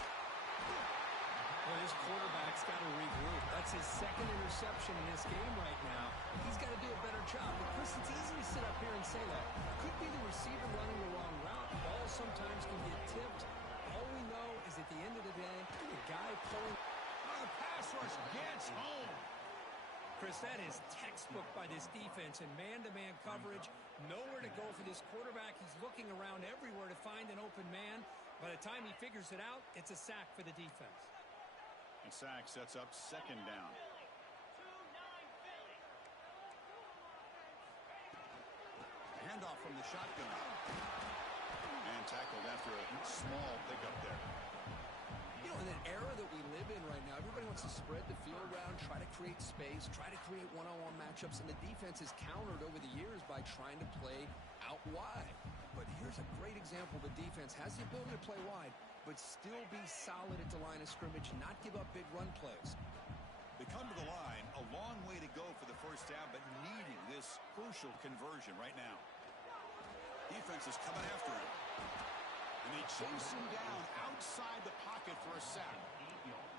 Well, his quarterback's got to regroup. That's his 2nd interception in this game right now. He's got to do a better job. But, Chris, it's easy to sit up here and say that. Could be the receiver running the wrong route. The ball sometimes can get tipped. All we know is at the end of the day, the guy pulling. Oh, the pass rush gets home. Chris, that is textbook by this defense in man-to-man coverage. Nowhere to go for this quarterback. He's looking around everywhere to find an open man. By the time he figures it out, it's a sack for the defense. And sack sets up 2nd down. Handoff from the shotgun. And tackled after a small pickup there. You know, in an era that we live in right now, everybody wants to spread the field around, try to create space, try to create one-on-one matchups, and the defense has countered over the years by trying to play out wide. But here's a great example. The defense has the ability to play wide, but still be solid at the line of scrimmage, not give up big run plays. They come to the line, a long way to go for the 1st down, but needing this crucial conversion right now. Defense is coming after him. And they chase him down outside the pocket for a sack.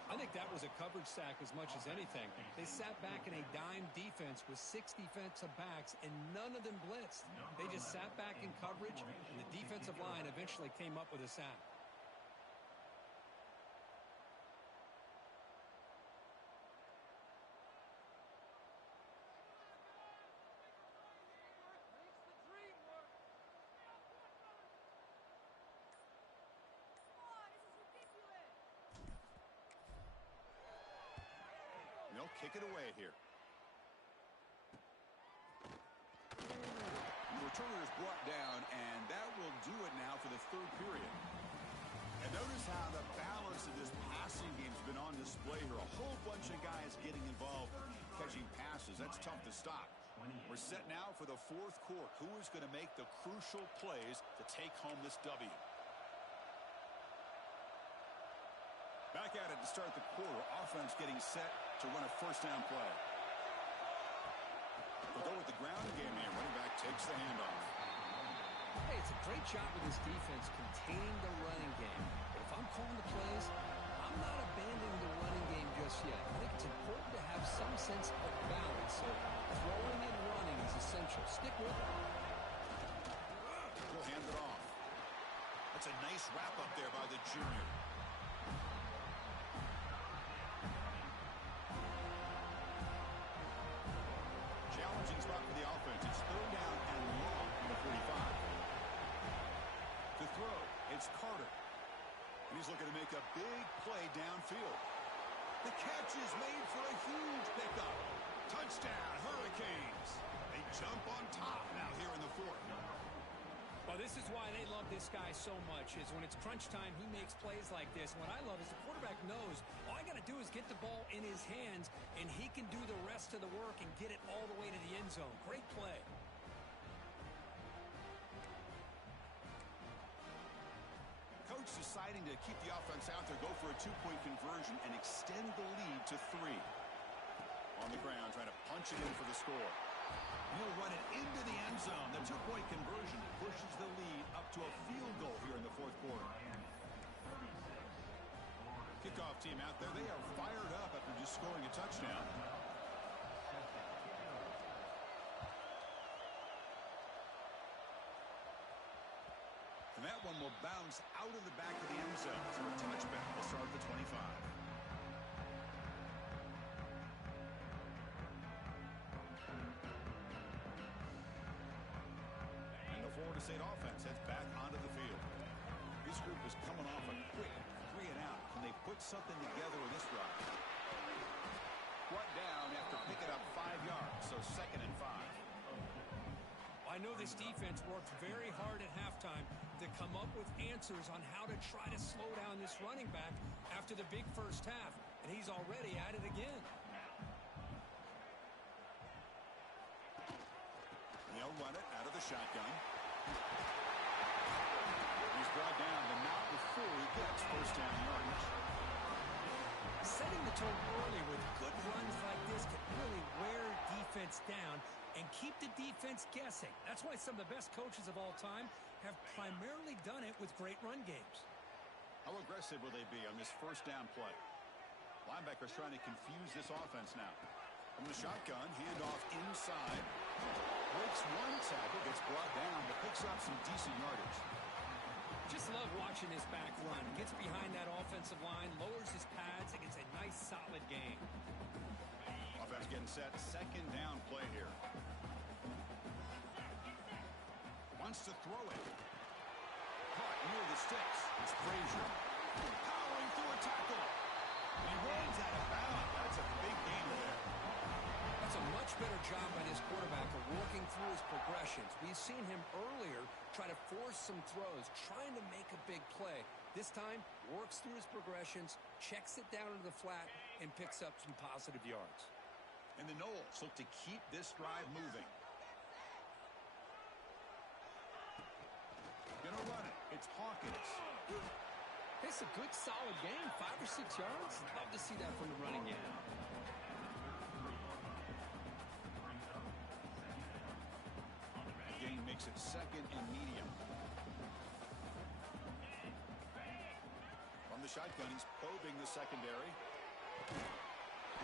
I think that was a coverage sack as much as anything. They sat back in a dime defense with 6 defensive backs, and none of them blitzed. They just sat back in coverage, and the defensive line eventually came up with a sack. They'll kick it away here. The returner is brought down, and that will do it now for the 3rd period. And notice how the balance of this passing game has been on display here. A whole bunch of guys getting involved, catching passes. That's tough to stop. We're set now for the 4th quarter. Who is going to make the crucial plays to take home this W? Back at it to start the quarter. Offense getting set to run a 1st down play. They'll go with the ground game here. Running back takes the handoff. Hey, it's a great job with this defense containing the running game. But if I'm calling the plays, I'm not abandoning the running game just yet. I think it's important to have some sense of balance. So throwing and running is essential. Stick with it. He'll hand it off. That's a nice wrap up there by the junior. Challenging spot for the offense. It's 3rd down and long from the 45. To throw, it's Carter. And he's looking to make a big play downfield. The catch is made for a huge pickup. Touchdown, Hurricanes. They jump on top now here in the fourth. Well, this is why they love this guy so much, is when it's crunch time, he makes plays like this. What I love is the quarterback knows all I got to do is get the ball in his hands, and he can do the rest of the work and get it all the way to the end zone. Great play. Coach deciding to keep the offense out there, go for a two-point conversion, and extend the lead to 3. On the ground, trying to punch it in for the score. He'll run it into the end zone. The two-point conversion pushes the lead up to a field goal here in the fourth quarter. Kickoff team out there. They are fired up after just scoring a touchdown. And that one will bounce out of the back of the end zone for a touchback. We'll start at the 25. Florida State offense heads back onto the field. This group is coming off a quick 3 and out. Can they put something together with this drive? Brought down after picking up 5 yards, so 2nd and 5. I know this defense worked very hard at halftime to come up with answers on how to try to slow down this running back after the big first half, and he's already at it again. They'll run it out of the shotgun. He's brought down, but not before he gets first down yardage. Setting the tone early with good runs like this can really wear defense down and keep the defense guessing. That's why some of the best coaches of all time have primarily done it with great run games. How aggressive will they be on this first down play? Linebackers trying to confuse this offense now. From the shotgun, handoff inside. Breaks one tackle, gets brought down, but picks up some decent yardage. Just love watching this back run. Gets behind that offensive line, lowers his pads, and gets a nice solid gain. Offense getting set. Second down play here. Wants to throw it. Caught near the sticks. It's Frazier. Powering through a tackle. He runs out of bounds. That's a big gain there. That's a much better job by this quarterback of working through his progressions. We've seen him earlier try to force some throws, trying to make a big play. This time, works through his progressions, checks it down into the flat, and picks up some positive yards. And the Noles look to keep this drive moving. Gonna run it. It's Hawkins. It's a good, solid game. 5 or 6 yards. Love to see that from the running game. Gain makes it second and medium. From the shotgun, he's probing the secondary.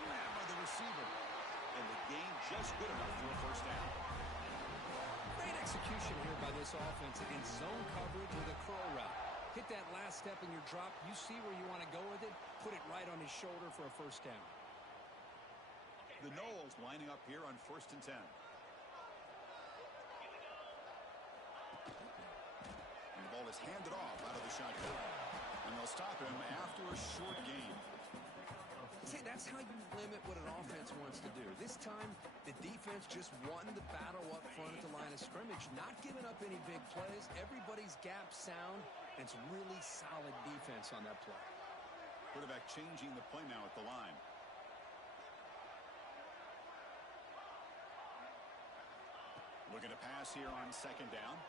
Grabbed by the receiver. And the gain just good enough for a first down. Great execution here by this offense against zone coverage with a curl route. Hit that last step in your drop. You see where you want to go with it. Put it right on his shoulder for a first down. The Noles lining up here on 1st and 10. And the ball is handed off out of the shotgun. And they'll stop him after a short gain. See, that's how you limit what an offense wants to do. This time, the defense just won the battle up front at the line of scrimmage, not giving up any big plays. Everybody's gap sound, and it's really solid defense on that play. Quarterback changing the play now at the line. Looking to pass here on 2nd down.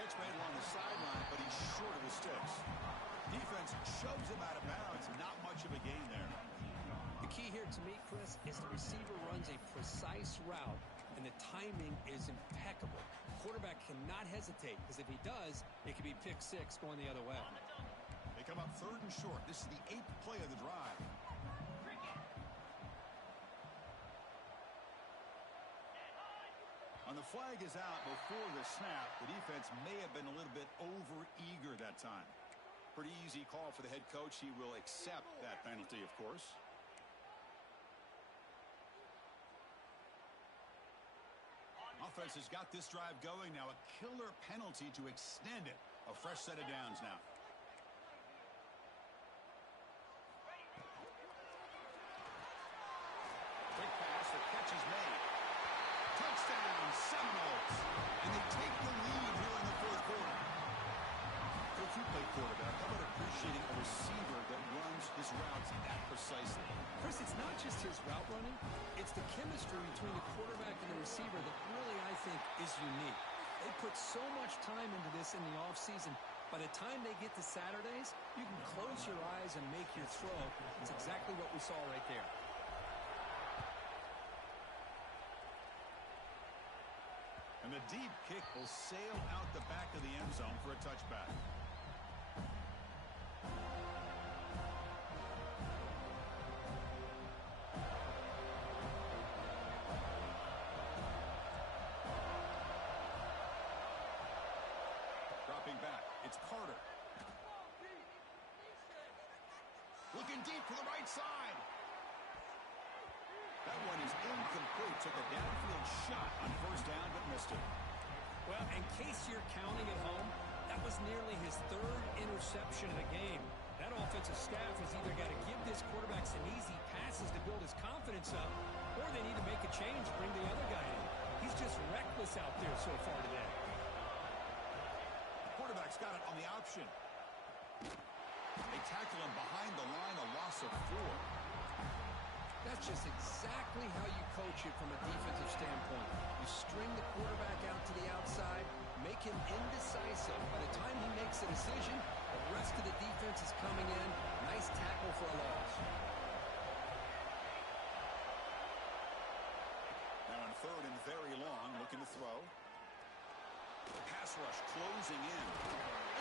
Catch made along the sideline, but he's short of the sticks. Defense shoves him out of bounds. Not much of a gain there. The key here to me, Chris, is the receiver runs a precise route, and the timing is impeccable. Quarterback cannot hesitate, because if he does, it could be pick 6 going the other way. They come up 3rd and short. This is the 8th play of the drive. On the flag is out before the snap. The defense may have been a little bit over-eager that time. Pretty easy call for the head coach. He will accept that penalty, of course. Offense has got this drive going now. A killer penalty to extend it. A fresh set of downs now. Quick pass, the catch is made. Touchdown, Seminoles. And they take the lead here in the fourth quarter. Coach, you play quarterback. How about appreciating a receiver that runs his routes that precisely? Chris, it's not just his route running. It's the chemistry between the quarterback and the receiver that really, I think, is unique. They put so much time into this in the offseason. By the time they get to Saturdays, you can close your eyes and make your throw. It's exactly what we saw right there. And the deep kick will sail out the back of the end zone for a touchback. Dropping back, it's Carter. Looking deep to the right side. That one is incomplete. Took a downfield shot on first down, but missed it. Well, in case you're counting at home, that was nearly his third interception of the game. That offensive staff has either got to give this quarterback some easy passes to build his confidence up, or they need to make a change, bring the other guy in. He's just reckless out there so far today. The quarterback's got it on the option. They tackle him behind the line, a loss of 4. That's just exactly how you coach it from a defensive standpoint. You string the quarterback out to the outside, make him indecisive. By the time he makes a decision, the rest of the defense is coming in. Nice tackle for a loss. Now on third and very long, looking to throw. Pass rush closing in.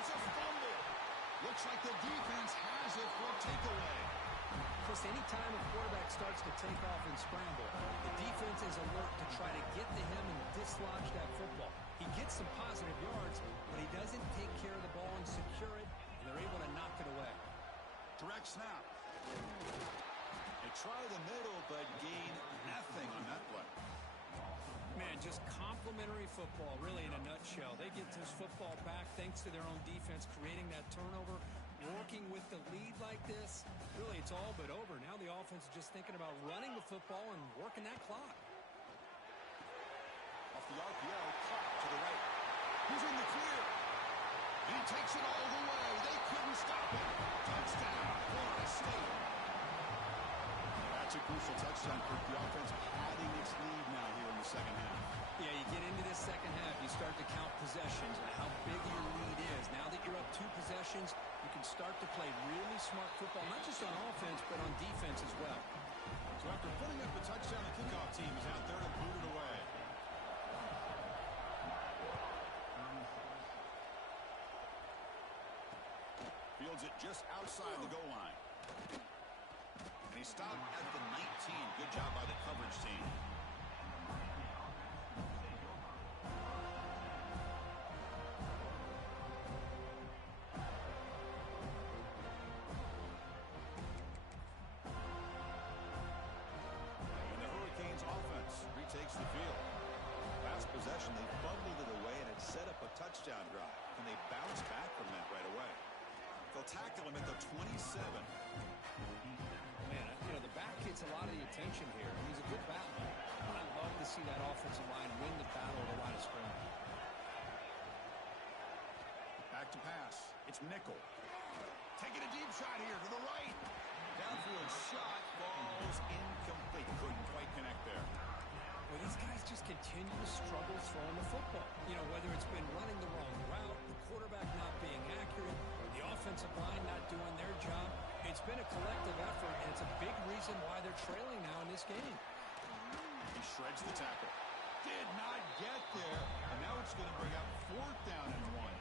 It's a fumble. Looks like the defense has it for a takeaway. Chris, anytime a quarterback starts to take off and scramble, the defense is alert to try to get to him and dislodge that football. He gets some positive yards, but he doesn't take care of the ball and secure it, and they're able to knock it away. Direct snap. They try the middle, but gain nothing on that play. Man, just complimentary football, really, in a nutshell. They get this football back thanks to their own defense, creating that turnover, working with the lead like this. Really, it's all but over. Now the offense is just thinking about running the football and working that clock. Off the RPO, caught to the right. He's in the clear. And he takes it all the way. They couldn't stop him. Touchdown, Florida State. That's a crucial touchdown for the offense, padding its lead now here in the second half. Yeah, you get into this second half, you start to count possessions and how big your lead is. Now that you're up 2 possessions, you can start to play really smart football, not just on offense, but on defense as well. So after putting up a touchdown, the kickoff team is out there to boot it away. Fields it just outside the goal line. And he stopped at the 19. Good job by the coverage team. Takes the field. Last possession, they fumbled it away, and it set up a touchdown drive. And they bounced back from that right away. They'll tackle him at the 27. Man, you know, the back gets a lot of the attention here. He's a good battler. I love to see that offensive line win the battle of the line of scrimmage. Back to pass. It's Nickel. Taking a deep shot here to the right. Downfield shot falls incomplete. Couldn't quite connect there. Well, these guys just continue to struggle throwing the football. You know, whether it's been running the wrong route, the quarterback not being accurate, the offensive line not doing their job. It's been a collective effort, and it's a big reason why they're trailing now in this game. He shreds the tackle. Did not get there, and now it's going to bring up 4th down and 1.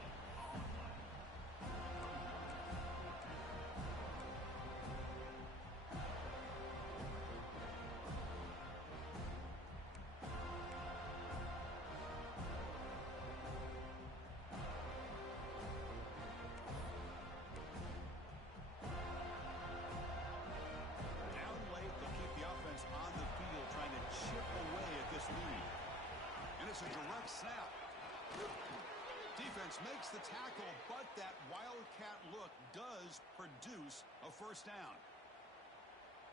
defense makes the tackle, but that wildcat look does produce a first down.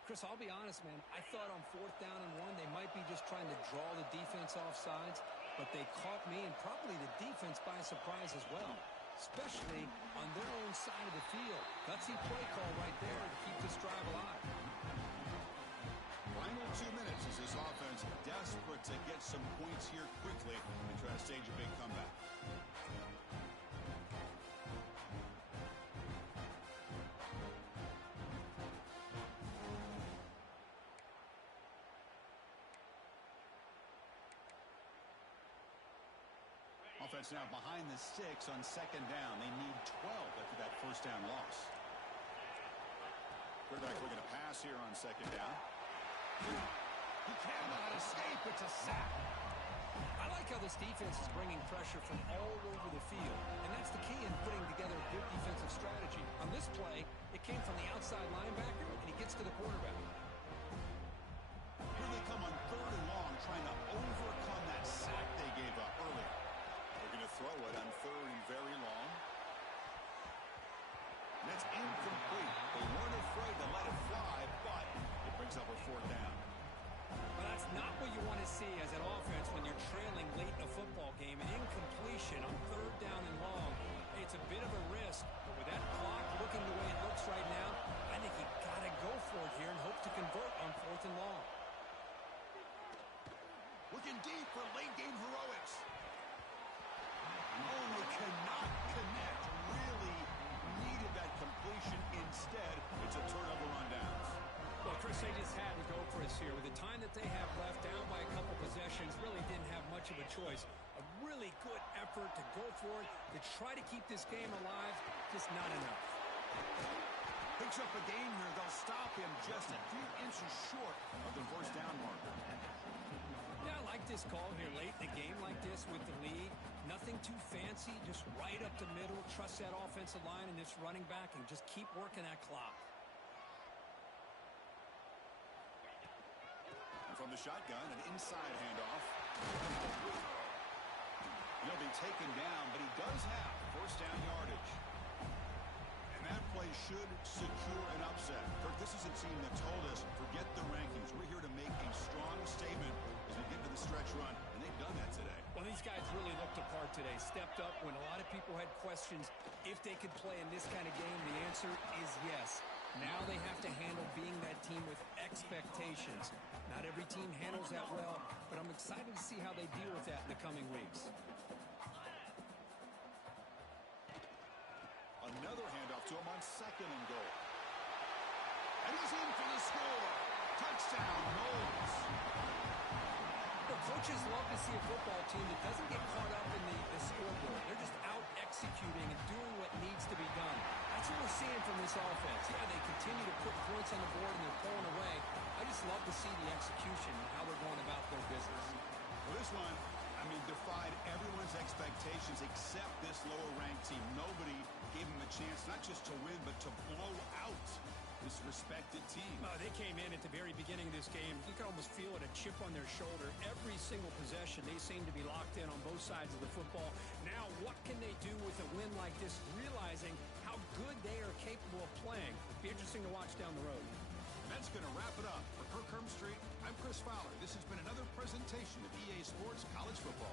Chris, I'll be honest, man. I thought on 4th down and 1, they might be just trying to draw the defense off sides, but they caught me and probably the defense by surprise as well, especially on their own side of the field. Gutsy play call right there to keep this drive alive. Final 2 minutes as this offense desperate to get some points here quickly and try to stage a big comeback. Offense now behind the 6 on 2nd down. They need 12 after that first down loss. Quarterback looking to pass here on 2nd down. He cannot escape. It's a sack. I like how this defense is bringing pressure from all over the field, and that's the key in putting together a good defensive strategy. On this play, it came from the outside linebacker, and he gets to the quarterback. Here they come on 3rd and long, trying to overcome that sack they gave up earlier. They're going to throw it on 3rd and very long. And it's incomplete. They weren't afraid to let it fly, but it brings up a 4th down. Well, that's not what you want to see as an offense when you're trailing late in a football game. An incompletion on 3rd down and long. Hey, it's a bit of a risk, but with that clock looking the way it looks right now, I think you got to go for it here and hope to convert on 4th and long. Looking deep for late game heroics. Oh, they cannot connect. Really needed that completion. Instead, it's a turnover on downs. Well, Chris, they just had to go for us here. With the time that they have left, down by a couple possessions, really didn't have much of a choice. A really good effort to go for it, to try to keep this game alive, just not enough. Picks up a game here. They'll stop him just a few inches short of the first down marker. Yeah, I like this call here late in a game like this with the lead. Nothing too fancy, just right up the middle. Trust that offensive line and this running back and just keep working that clock. From the shotgun, an inside handoff. He'll be taken down, but he does have first down yardage. And that play should secure an upset. Kirk, this is a team that told us, forget the rankings. We're here to make a strong statement as we get to the stretch run, and they've done that today. Well, these guys really looked apart today. Stepped up when a lot of people had questions if they could play in this kind of game. The answer is yes. Now they have to handle being that team with expectations. Not every team handles that well, but I'm excited to see how they deal with that in the coming weeks. Another handoff to him on 2nd and goal. And he's in for the score. Touchdown, Knowles. Well, coaches love to see a football team that doesn't get caught up in the scoreboard. They're just out executing and doing what needs to be done. That's what we're seeing from this offense. Yeah, they continue to put points on the board and they're pulling away. I just love to see the execution and how they're going about their business. Well, this one, defied everyone's expectations except this lower-ranked team. Nobody gave them a chance not just to win, but to blow out this respected team. They came in at the very beginning of this game. You can almost feel it, a chip on their shoulder. Every single possession, they seem to be locked in on both sides of the football. Now, what can they do with a win like this, realizing how good they are capable of playing? It'll be interesting to watch down the road. That's going to wrap it up. For Kirk Street, I'm Chris Fowler. This has been another presentation of EA Sports College Football.